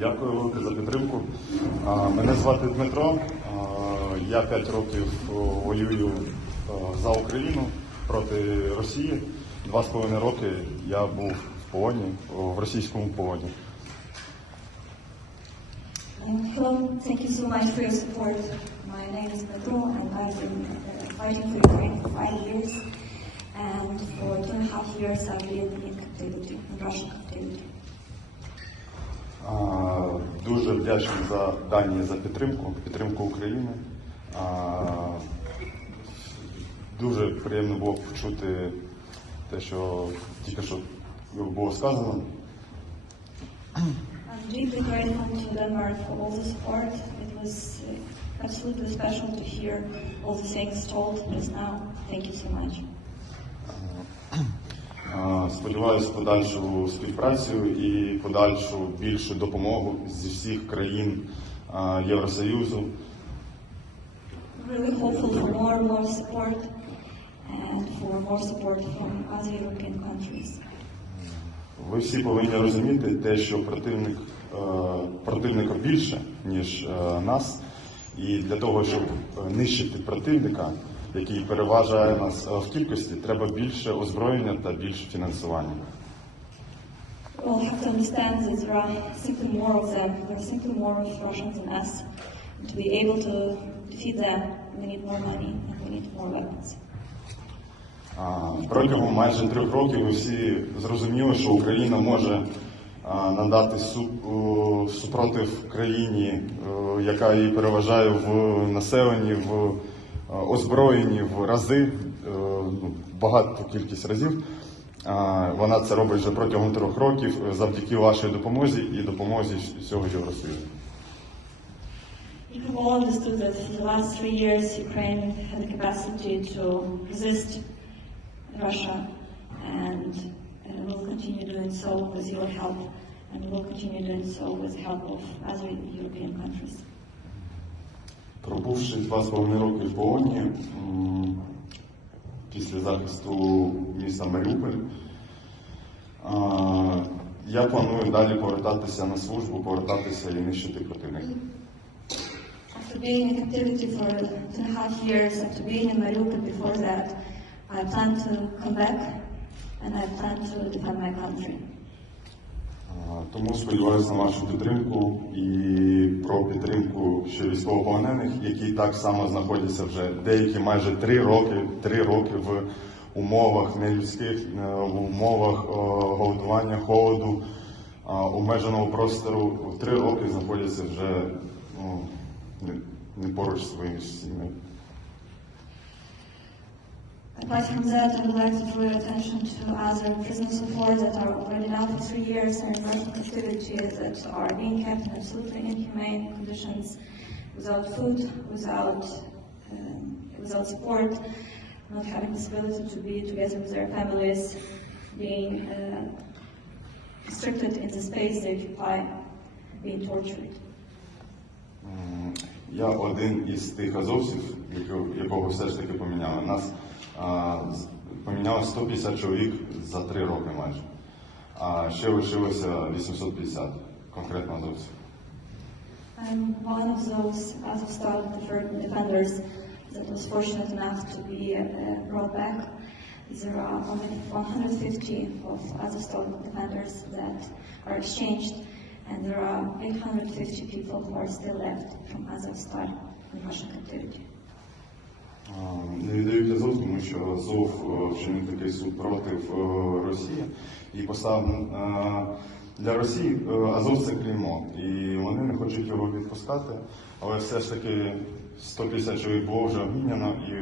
Дякую велике за підтримку. Мене звати Дмитро. Я 5 років воюю за Україну проти Росії. Два з половиною роки я був в полоні, в російському полоні. Um, Hello, thank you so much for your support. My name is Petro and I've been uh, fighting for Ukraine for five years. And for two and a half years I've been in captivity, in Russian captivity. А, Дуже вдячний за дані за підтримку, підтримку України. А, Дуже приємно було почути те, що тільки що було сказано. I'm deeply grateful to Denmark for all the support. It was uh, absolutely special to hear all the things told just now. Thank you so much. Сподіваюся подальшу співпрацю і подальшу більшу допомогу зі всіх країн Євросоюзу. Really hopeful for more and more support and for more support from other European countries. Ви всі повинні розуміти те, що противник е, противника більше ніж е, нас, і для того, щоб е, нищити противника, який переважає нас в кількості, треба більше озброєння та більше фінансування. We all have to understand that there are simply more of them. There are simply more Russians than us. And to be able to defeat them, we need more money and we need more weapons. Протягом майже трьох років ви всі зрозуміли, що Україна може надати супротив країні, яка її переважає в населенні, в о, озброєнні в рази, е, ну, кількість разів. Вона це робить вже протягом трьох років завдяки вашій допомозі і допомозі всього Євросоюзу. You all understood that in the last three years, Ukraine had the capacity to resist Russia and uh, will continue doing so with your help and will continue doing so with the help of other European countries. Пробувши два з половиною роки в полоні після захисту міста Маріуполь, я планую далі повертатися на службу, повертатися і нищити противника. After being in captivity for two and a half years, after being in Mariupol before that, I plan to come back and I plan to defend my country. Тому сподіваюся на вашу підтримку і про підтримку ще військовополонених, які так само знаходяться вже деякі майже три роки, три роки в умовах нелюдських, е, в умовах е, голодування, холоду, обмеженого простору. Три роки знаходяться вже ну, не, поруч зі своїми сім'ями. Apart from that, I would like to draw your attention to other prisoners of war that are already now for three years in Russian captivity that are being kept in absolutely inhumane conditions, without food, without um, without support, not having this ability to be together with their families, being uh, restricted in the space they occupy, being tortured. М, Я один із тих азовців, якого, якого все ж таки поміняли. Нас а, з- поміняло 150 чоловік за три роки майже. А ще лишилося 850 конкретно азовців. I'm one of those Azovstal defer- defenders that was fortunate enough to be uh, brought back. There are only 150 of Azovstal defenders that are exchanged, and there are 850 people who are still left from Azovstal in Russian captivity. Не віддають Азов, тому що Азов е, вчинив такий супротив е, Росії і поставив е, для Росії Азов це клеймо. І вони не хочуть його відпускати, але все ж таки 150 чоловік було вже обміняно і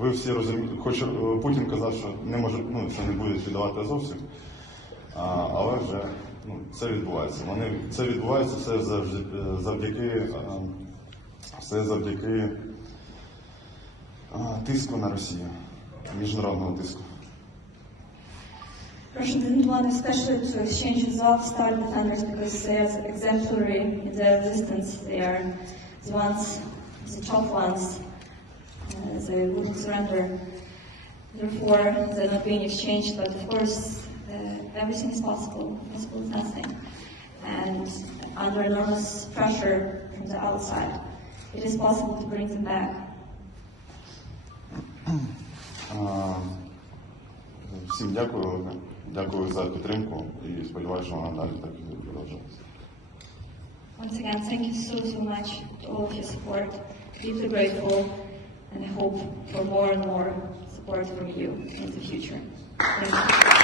ви всі розумієте, хоч Путін казав, що не може, ну, що не будуть віддавати азовців, а, але вже ну, це відбувається. Вони це відбувається все завдяки все завдяки тиску на Росію, міжнародного тиску. Russia didn't want especially to exchange Azovstal defenders because they are exemplary in their resistance. They are the ones, the tough ones. Uh, they wouldn't surrender. Therefore, they're not being exchanged. But of course, uh, everything is possible. Possible is nothing. and under enormous pressure from the outside, it is possible to bring them back. Е, Всім дякую, Олега. дякую за підтримку і сподіваюся, що вона далі так і продовжується. Once again, thank you so, so much to all of your support. Deeply grateful and hope for more and more support from you in the future. Thank you.